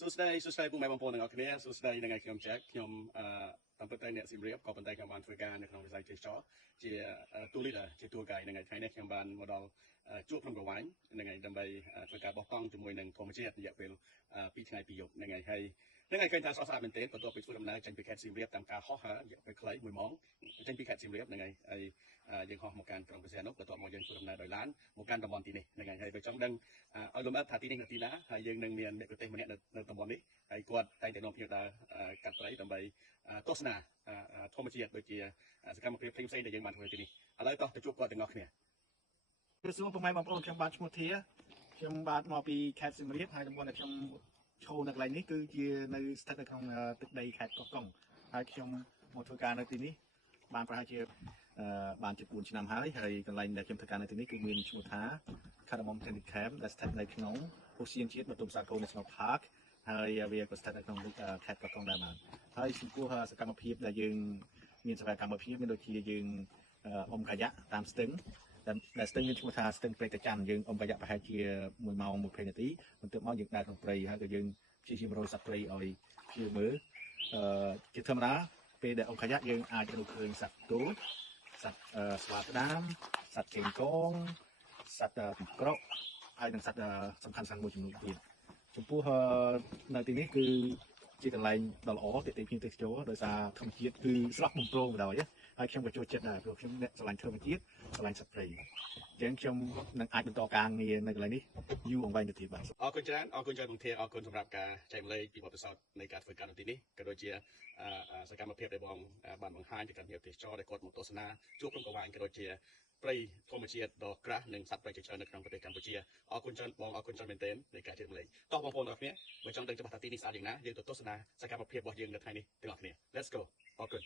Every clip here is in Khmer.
សួស្តីពុកម៉ែបងប្អូនទាំងអស់គ្នាសួស្តីនៅថ្ងៃខ្ញុំចែកខ្ញុំតាមពិតទៅអ្នកសៀមរាបក៏ប៉ុន្តែខ្ញុំបានធ្វើការនៅក្នុងវិស័យទេសចរជាទូលីដជាទូកាយនៅថ្ងៃនេះខ្ញុំបានមកដល់ជួបក្នុងប្រវែងនៅថ្ងៃដើម្បីធ្វើការបោះតង់ជាមួយនឹងធម្មជាតិរយៈពេល2ថ្ងៃ2យប់នៅថ្ងៃហើយនឹងឯងឃើញថាស្រស់ស្អាតមែនទែនបន្ទាប់ពីធ្វើដំណើរចេញពីខេត្តសៀមរាបតាមការហោះរយៈពេលខ្លី1ម៉ោងចេញពីខេត្តសៀមរាបនឹងឯងហើយយើងហោះមកកាន់ក្រុងព្រះសីហនុបន្ទាប់មកយើងធ្វើដំណើរដោយឡានមកកាន់តំបន់ទីនេះនឹងឯងហើយបើចង់ដឹងឲ្យលំអិតថាទីនេះនៅទីណាហើយយើងនឹងមានអ្នកប្រទេសម្នាក់នៅតំបន់នេះហើយគាត់តែងតែនាំភ្ញៀវដើរកាត់ព្រៃដើម្បីទស្សនាធម្មជាតិដូចជាសកម្មភាពផ្សេងៗដែលយើងបានធ្វើទីនេះឥឡូវតោះទៅជួបគាត់ទាំងអស់គ្នាគឺសួរពុកម៉ែបងប្អូនខ្ញុំបាទឈ្មោះធាខ្ញុំបាទមកពីខេត្តសៀមរាបហើយតំបន់ដែលខ្ញុំឈរនៅកន្លែងនេះគឺជានៅស្ថិតនៅក្នុងទឹកដីខេត្តកោះកុងហើយខ្ញុំមកធ្វើការនៅទីនេះបានប្រហែលជាបានជា4ឆ្នាំហើយកន្លែងដែលខ្ញុំធ្វើការនៅទីនេះគឺមានឈ្មោះថា Cardamom Technic Camp ដែលស្ថិតនៅក្នុងឧទ្យានជាតិបទុមសាគរ National Park ហើយវាក៏ស្ថិតនៅក្នុងខេត្តកោះកុងដែរបាទហើយចំពោះសកម្មភាពដែលយើងមានសកម្មភាពមានដូចជាយើងអុំកាយ៉ាក់តាមស្ទឹងដែលស្ទឹងមានឈ្មោះថាស្ទឹងព្រែកតាច័ន្ទយើងអុំកាយ៉ាក់ប្រហែលជា1ម៉ោង20នាទីបន្ទាប់មកយើងដើរក្នុងព្រៃហើយក៏យើងព្យាយាមរកសត្វព្រៃឲ្យព្យាមើលជាធម្មតាពេលដែលអុំកាយ៉ាក់យើងអាចរកឃើញសត្វទោចសត្វស្វាក្តាមសត្វកេងកងសត្វពិក្រកហើយនិងសត្វសំខាន់មួយចំនួនទៀតចំពោះនៅទីនេះគឺជាកន្លែងដ៏ល្អទាក់ទាញភ្ញៀវទេសចរដោយសារធម្មជាតិគឺស្រស់បំព្រងបណ្ដោយហើយខ្ញុំក៏ចូលចិត្តដែរព្រោះខ្ញុំអ្នកស្រឡាញ់ធម្មជាតិស្រឡាញ់សត្វព្រៃអញ្ចឹងខ្ញុំនឹងអាចបន្តការងារនៅកន្លែងនេះយូរអង្វែងទៅទៀតបាទអរគុណច្រើនបងធាអរគុណសម្រាប់ការចែករំលែកពីបទពិសោធន៍នៃការធ្វើការនៅទីនេះក៏ដូចជាសកម្មភាពដែលបងបានបង្ហាញទៅកាន់ភ្ញៀវទេសចរដែលគាត់មកទស្សនាជួបក្នុងប្រវែងក៏ដូចជាព្រៃធម្មជាតិដ៏ក្រាស់និងសត្វព្រៃជាច្រើននៅក្នុងប្រទេសកម្ពុជាអរគុណច្រើនបងអរគុណច្រើនមែនទែននៃការចែករំលែកតោះបងប្អូនទាំងអស់គ្នាបើចង់ដឹងច្បាស់ថាទីនេះស្អាតយ៉ាងណាយើងទៅទស្សនាសកម្មភាពរបស់យើងនៅថ្ងៃនេះទាំងអស់គ្នា Let's go អរគុណ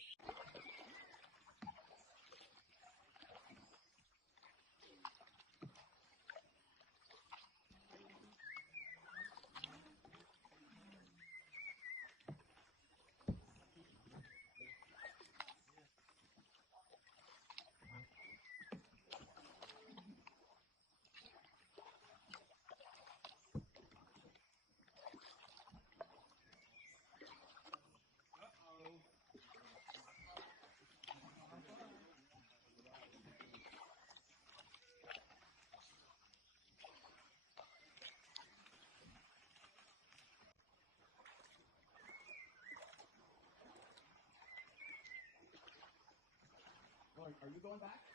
Are you going back?